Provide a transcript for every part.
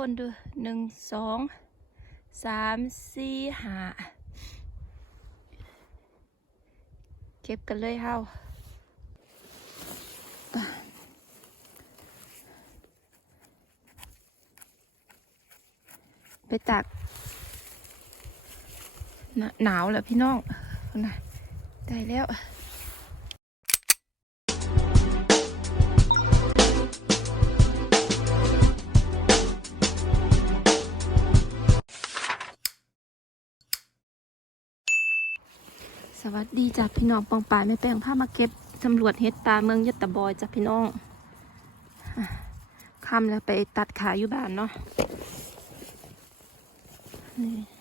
คนดูหนึ่งสองสามสี่ห้าเก็บกันเลยเฮาไปตักหนาวแล้วพี่น้องนะได้แล้ว วัสดีจ้ะพี่น้องปองปายแม่แป้งพามาเก็บตำรวจเฮ็ดตาเมืองยะตะบอยจ้ะพี่น้องอะคำแล้วไปตัดขาอยู่บ้านเนาะนี่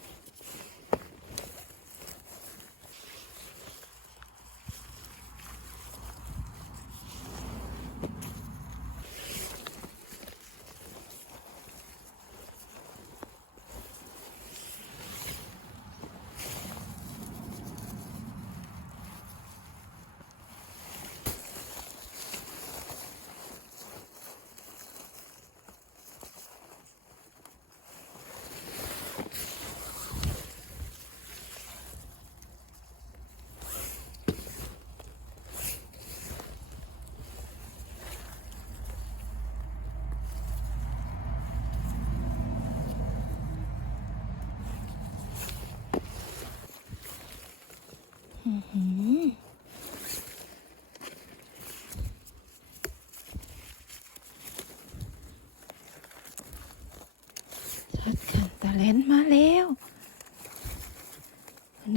เลนมาแล้ว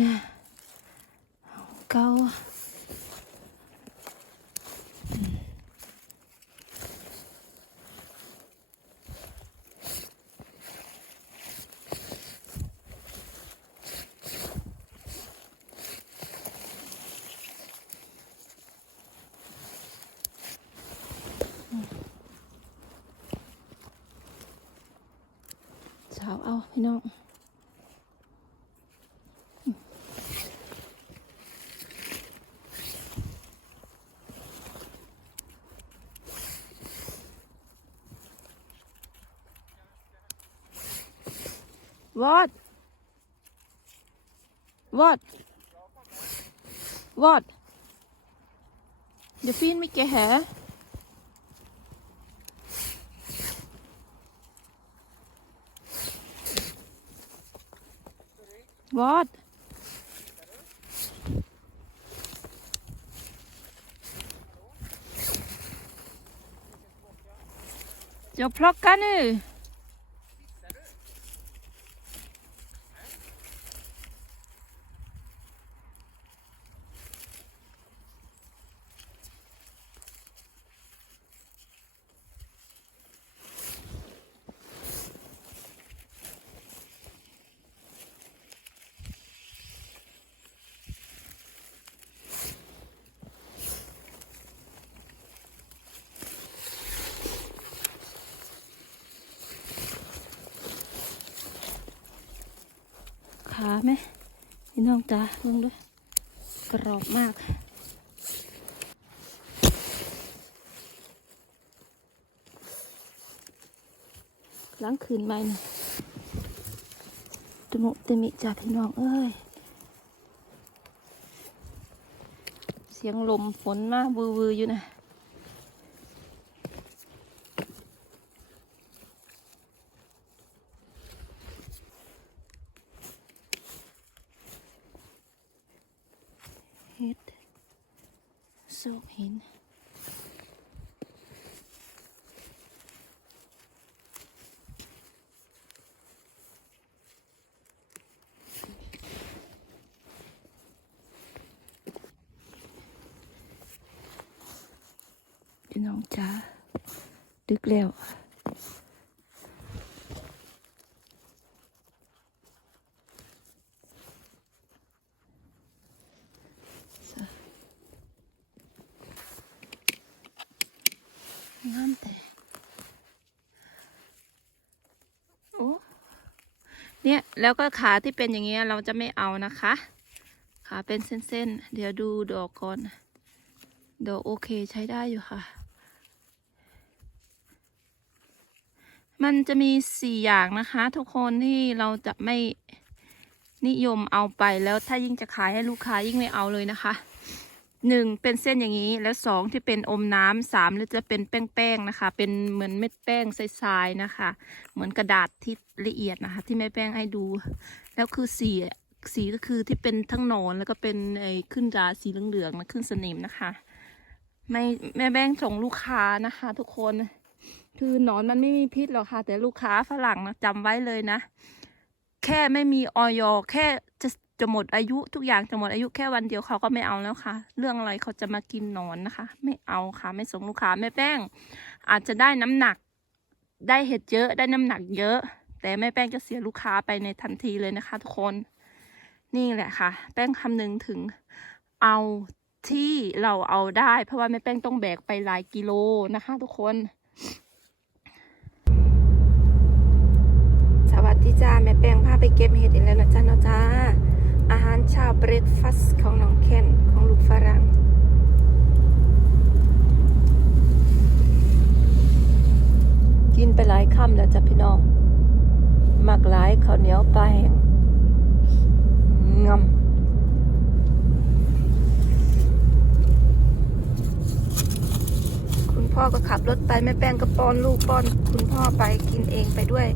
น่ะเอาเกาอืม เช้าเอาพี่น้องวอดวอดวอดเดี๋ยวฟีนไม่แกแห What? Jag plockar nu. ขา ไหมพี่น้องจ้าลงด้วย กรอบมากล้างคืนไหมนะตะมุตมิจ้าพี่น้องเอ้ย เสียงลมฝนมาวือๆอยู่นะ เฮ็ด โศกหินพี่น้องจ้าดึกแล้ว งามแต่โอ้ เนี่ยแล้วก็ขาที่เป็นอย่างเงี้ยเราจะไม่เอานะคะขาเป็นเส้นๆ เดี๋ยวดูดอกก่อน ดอกโอเคใช้ได้อยู่ค่ะ มันจะมีสี่อย่างนะคะ ทุกคนที่เราจะไม่นิยมเอาไปแล้วถ้ายิ่งจะขายให้ลูกค้ายิ่งไม่เอาเลยนะคะ หนึ่งเป็นเส้นอย่างนี้แล้วสองที่เป็นอมน้ำสามแล้วจะเป็นแป้งๆนะคะ เป็นเหมือนเม็ดแป้งทรายๆนะคะ เหมือนกระดาษที่ละเอียดนะคะ ที่แม่แป้งให้ดู แล้วคือสีสีก็คือที่เป็นทั้งหนอนแล้วก็เป็นไอ้ขึ้นราสีเหลืองๆนะขึ้นสนิมนะคะไม่แม่แป้งส่งลูกค้านะคะ ทุกคนคือหนอนมันไม่มีพิษหรอกค่ะ แต่ลูกค้าฝรั่งนะจำไว้เลยนะ แค่ไม่มีออยแค่จะ จะหมดอายุทุกอย่างจะหมดอายุแค่วันเดียวเขาก็ไม่เอาแล้วค่ะ เรื่องอะไรเขาจะมากินนอนนะคะ ไม่เอาค่ะ ไม่ส่งลูกค้าแม่แป้ง อาจจะได้น้ำหนัก ได้เห็ดเยอะได้น้ำหนักเยอะ แต่แม่แป้งจะเสียลูกค้าไปในทันทีเลยนะคะ ทุกคน นี่แหละค่ะ แป้งคำนึงถึงเอาที่เราเอาได้ เพราะว่าแม่แป้งต้องแบกไปหลายกิโลนะคะ ทุกคน สวัสดีจ้าแม่แป้งพาไปเก็บเห็ดอีกแล้วนะจ้าเนาะจ้า อาหารเช้าเบรคฟาสต์ของน้องเคนของลูกฝรั่งกินไปหลายคำแล้วจ้ะพี่น้องหมักหลายข้าวเหนียวปลาแห้งงำคุณพ่อก็ขับรถไปแม่แป้งก็ป้อนลูกป้อน คุณพ่อไปกินเองไปด้วย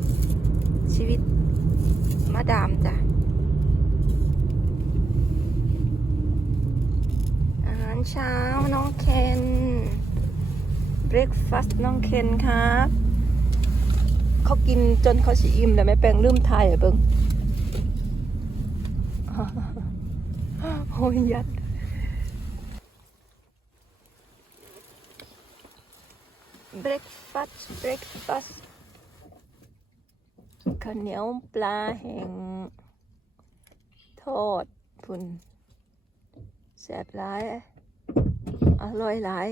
ชีวิตมาดามจ้ะ อาหาร เช้าน้องเคนเบรคฟาสต์น้องเคนครับเขากินจนเขาสิอิ่มแล้วแม่แปลงลืมทายอะเบิงโอ้ยยัดเบรคฟาสต์เบรคฟาสต์ข้าวเหนียวปลาแห้งทอดพุ่นแสบหลาย อร่อยหลาย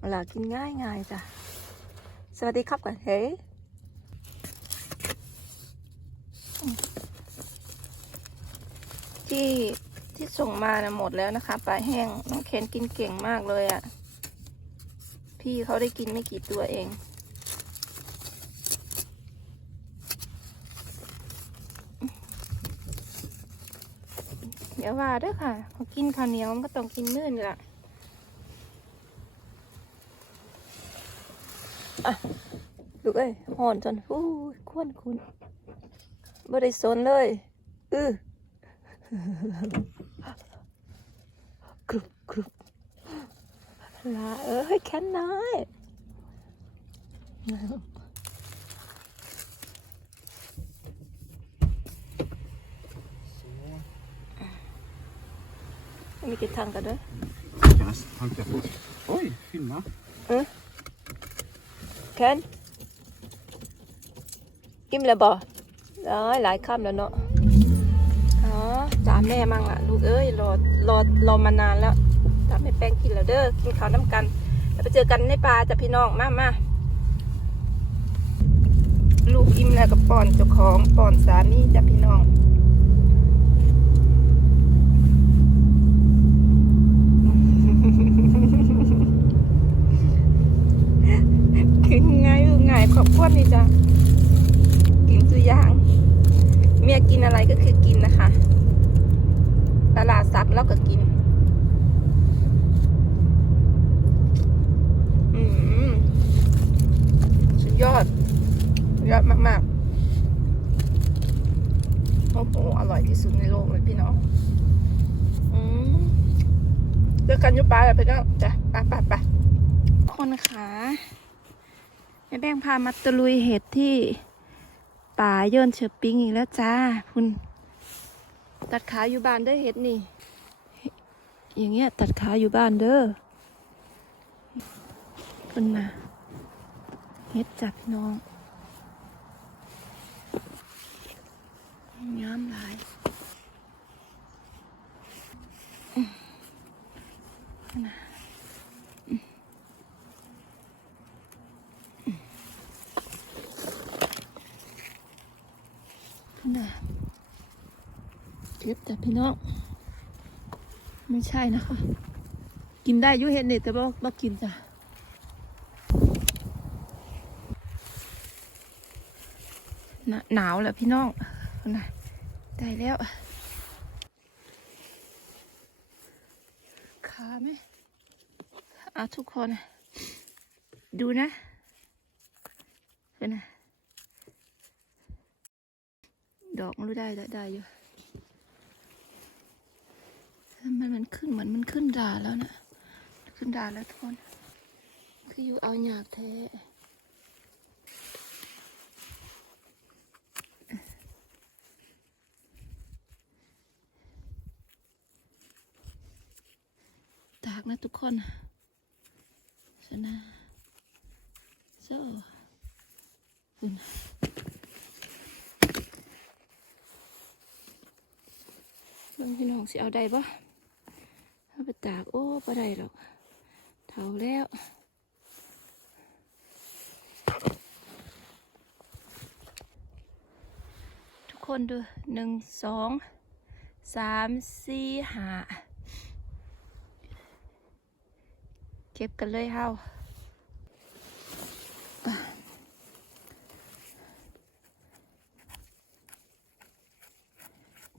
เวลากินง่ายง่ายจ้ะ สวัสดีครับกันเฮ้ยที่ที่ส่งมานะหมดแล้วนะคะปลาแห้งน้องเคนกินเก่งมากเลยอะ่ะ พี่เขาได้กินไม่กี่ตัวเอง เดี๋ยวว่าด้วยค่ะเขากินข้าวเหนียวมันก็ต้องกินมื่นละอะลูกเอ้ยหอนจนอู้ควนคุณบ่ได้สนเลยอือกรุบกรุบลาเอ้ยแค่น้อย มีกี่ทางกันด้วย Ja, das hangt ja gut. Oj, filma. แคนอิ่มแล้วบ่ได้หลายคำแล้วเนาะอ๋อจามแม่มั่งอะ ลูกเอ้ยรอรอรอมานานแล้วจามแม่แป้งกินแล้วเด้อ กินข้าวน้ำกัน แล้วไปเจอกันในป่าจ้ะพี่น้อง มามาลูกอิ่มแล้วก็ป้อนเจ้าของป้อนสามีจ้ะพี่น้อง กินง่ายลูก ง่ายขอบคุณนี่จ้ะกินตัวอย่าง เมียกินอะไรก็คือกินนะคะ ตลาดซับแล้วก็กิน อืมสุดยอดสุดยอดมากๆ โอ้โห อร่อยที่สุดในโลกเลยพี่น้อง อืมเจอกันยุปลาเลยพี่น้องจ้ะไปไปไปคนขา แม่แบงพามาตะลุยเห็ดที่ป่าเยินเชอปิงอีกแล้วจ้าคุณตัดขาอยู่บ้านเด้อเห็ดนี่ อย่างเงี้ยตัดขาอยู่บ้านเด้อคุณนะเห็ดจับพี่น้องงามหลายอืมนะอืมอืมนะเก็บจับ พี่น้อง ไม่ใช่นะคะ กินได้ยุเห็ดนี่แต่ว่าบ่กินจ้ะหนาหนาวแหละพี่น้องนะได้แล้วขาไหมอะทุกคน ดูนะเห็นนะดอกไม่รู้ได้ได้ได้อยู่ มันมันขึ้นเหมือนมันขึ้นด่าแล้วนะ ขึ้นด่าแล้วทุกคน คืออยู่เอาหยากแท้ตากนะทุกคนชนะโซ่คุณเบิ่งพี่น้องสิเอาได้ปะ เอาไปตากโอ้ปะได้หรอกเท่าแล้วทุกคนดูหนึ่งสองสามสี่ห้าเก็บกันเลยเฮา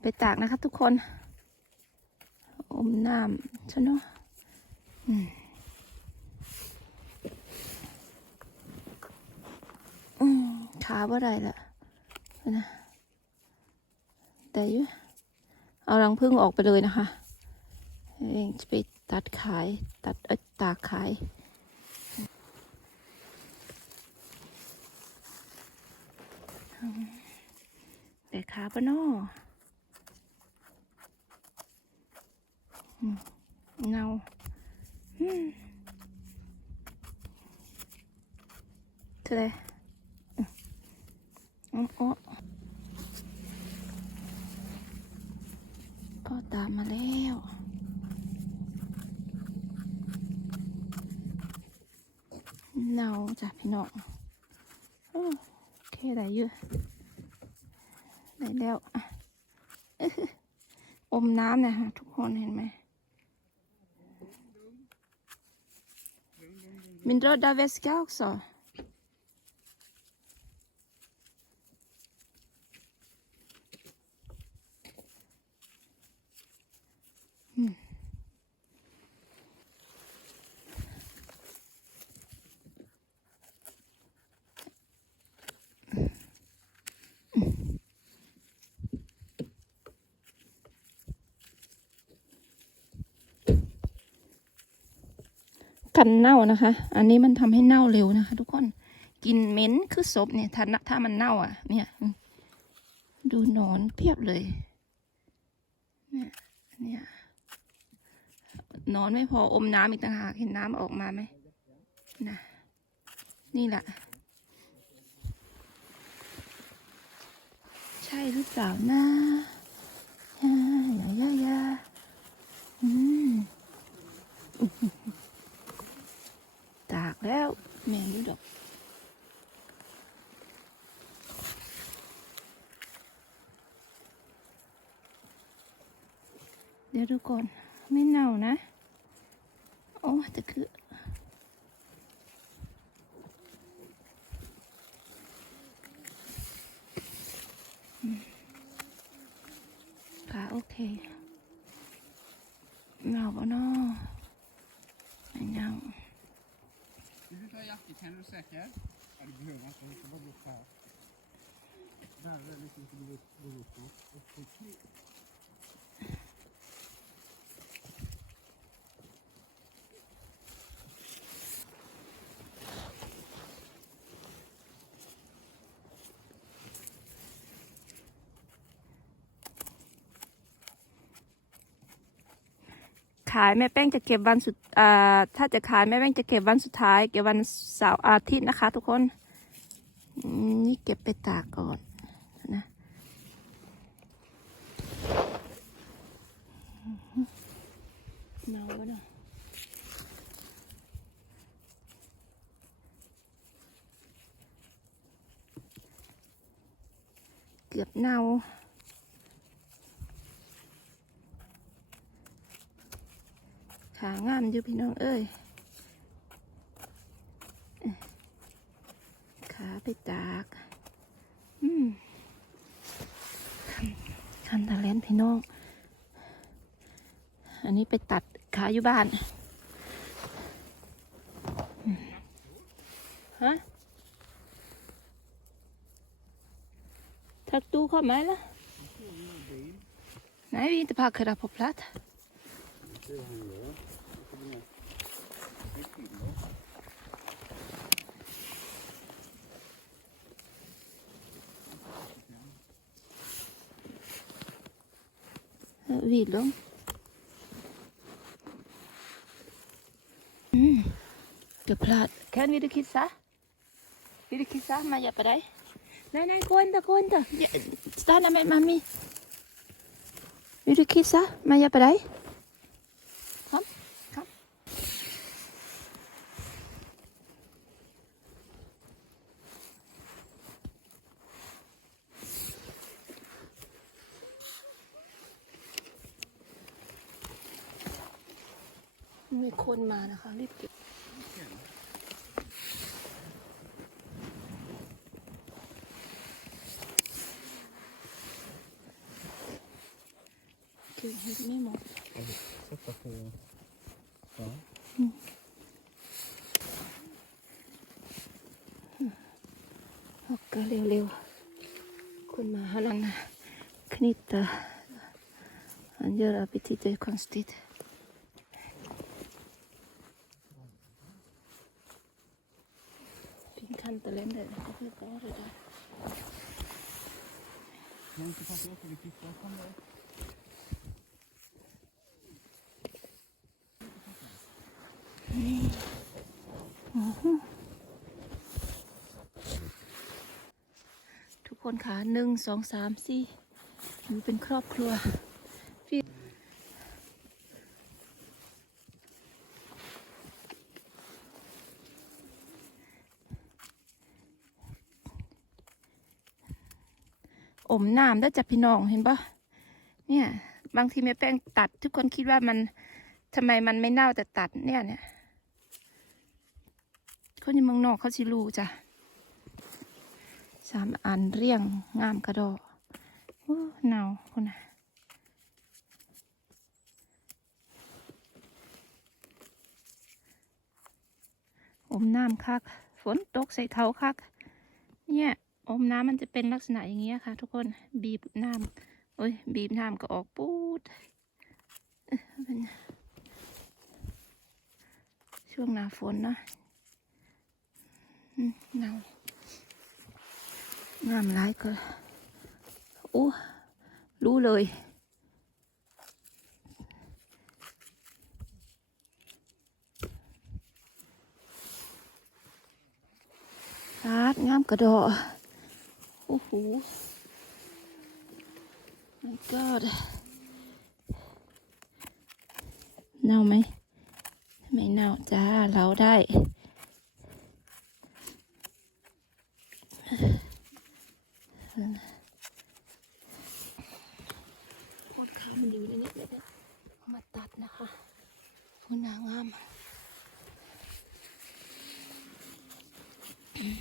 ไปตากนะครับทุกคน อมน้ำใช่เนาะอืมอืมขาบ่ได้ละนะแต่ยุ่เอารังพึ่งออกไปเลยนะคะเองจะไปตัดขาย ตัดเอ้ยตากขายแต่ขาปะนออื เงาเท่าไรอ๋อก็ตามมาแล้วเนาจ้ะพี่น้องโอ้โอเคได้เยอะได้แล้วอะอื้อหืออมน้ำนะคะทุกคนเห็นไหม Min röda väska också. กันเน่านะคะ อันนี้มันทำให้เน่าเร็วนะคะ ทุกคนกินเหม็นคือศพเนี่ยถ้าถ้ามันเน่าอะ เนี่ย ดูนอนเพียบเลย เนี่ยเนี่ยนอนไม่พออมน้ำอีกต่างหากเห็นน้ำออกมาไหมนะนี่แหละ ใช่หรือเปล่านะยายายายาอืมากแล้วแม่ดูดอกเดี๋ยวดูก่อน ไม่เน่านะ โอ้แต่คือ Yüksekler. Hani biliyorum ben sana şuna bir kağıt. Nerede ne şimdi bir bulursun. O peki ขายแม่แป้งจะเก็บวันสุดอ่าถ้าจะขายแม่แป้งจะเก็บวันสุดท้าย เก็บวันเสาร์อาทิตย์นะคะ ทุกคน นี่เก็บไปตากก่อนนะเมาแล้วเนาะเกือบเน่าางามอยู่พี่น้องเอ้ยขาไปตากคันตาเลนพี่น้อง อันนี้ไปตัดขาอยู่บ้านฮะทัก du komma eller? Nej, vi är inte packade på plats. Det är vad han gör. Det vidu. Mm. Du pratar. Kan vi du kissa? Vil du kissa, Maja, på deg? Nei, nei, gå inte, gå inte. Stanna med mamma. Vil du kissa, Maja, på dig? คนมานะคะรีบเก็บเก็บเห็ดไม่หมด Sätta på... Ja. ออกก็เร็วๆคนมาฮาลัน knyta. Han gör appetit konstigt. Fin ทุกคนค่ะหนึ่งสองสามสี่อยู่เป็นครอบครัวพี่ อมน้ำได้จับพี่น้องเห็นปะเนี่ย บางทีแม่แป้งตัด ทุกคนคิดว่ามันทำไมมันไม่เน่าแต่ตัดเนี่ยเนี่ย คนอยู่เมืองนอกเขาสิรูจ้ะสามอันเรียงงามกระดอกโอ้หนาวคนน่ะอมน้ำคัก ฝนตกใส่เท้าคัก เนี่ย อมน้ำมันจะเป็นลักษณะอย่างเงี้ยค่ะ ทุกคนบีบน้ำโอ้ยบีบน้ำก็ออกปูดช่วงหน้าฝนเนอะอืมงางามร้ก็โอ้รู้เลยฟาดงามกระดอ โอ้โห my god เน่าไหม ไม่เน่าจ้าเราได้ โคตรขาวมันอยู่ในนี้เลยเนี่ยเอามาตัดนะคะโอ้นางงามนี่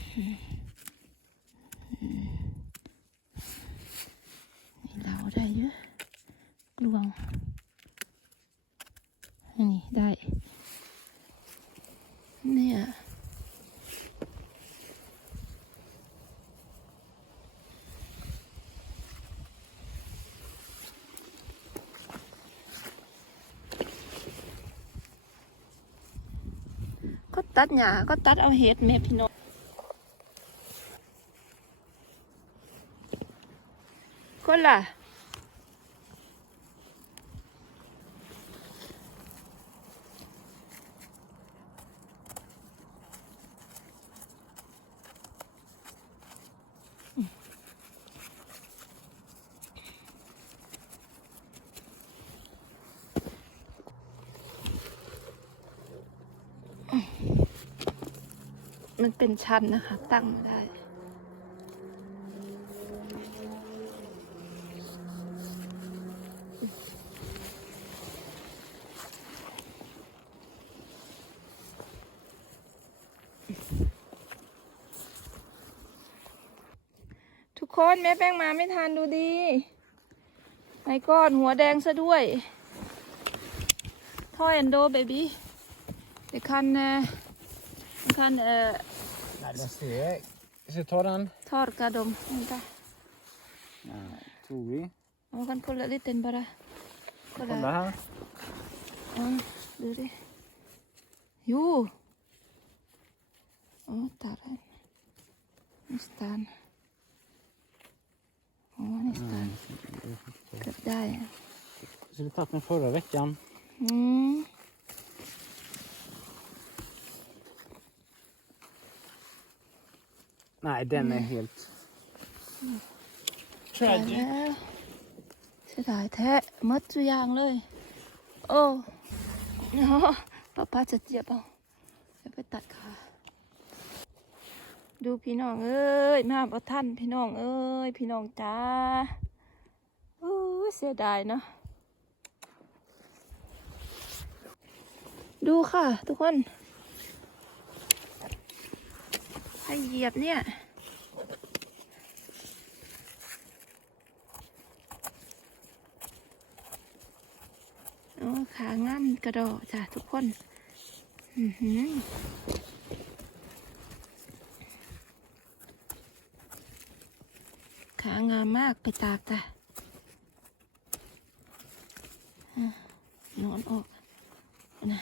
เราได้เยอะกลวงอันนี่ได้ เนี่ย ก็ ตัดหญ้าก็ตัดเอาเห็ดแม่พี่น้องคนล่ะ มันเป็นชั้นนะคะ ตั้งไม่ได้ ทุกคนแม่แป้งมาไม่ทันดูดีไอ้ก้อนหัวแดงซะด้วยท่อแอนโดเบบี้เด็กคันเ här. Ska jag ta den? Torka dem. Vänta. Ja, tog vi. Man kan kolla lite bara. Kolla, kolla här. Ja, det är det. Jo! Åh, tar den. Nästan. Åh, nästan. Där ja. Så vi tagit den förra veckan. Mm. Nej, den är helt... ตายแล้วเสียดายแท้หมดทุกอย่างเลย โอ้เนาะป้าป้าจะเจ็บเอาจะไปตัดขาดูพี่น้องเอ้ยมาบ่ท่านพี่น้องเอ้ยพี่น้องจ้าโอ้ยเสียดายเนาะดูค่ะ ทุกคน ให้เหยียบเนี่ย โอ้ขางามกระโดอกจ้ะทุกคน อือหือขางามมากไปตากจ้ะอะนอนออกนะ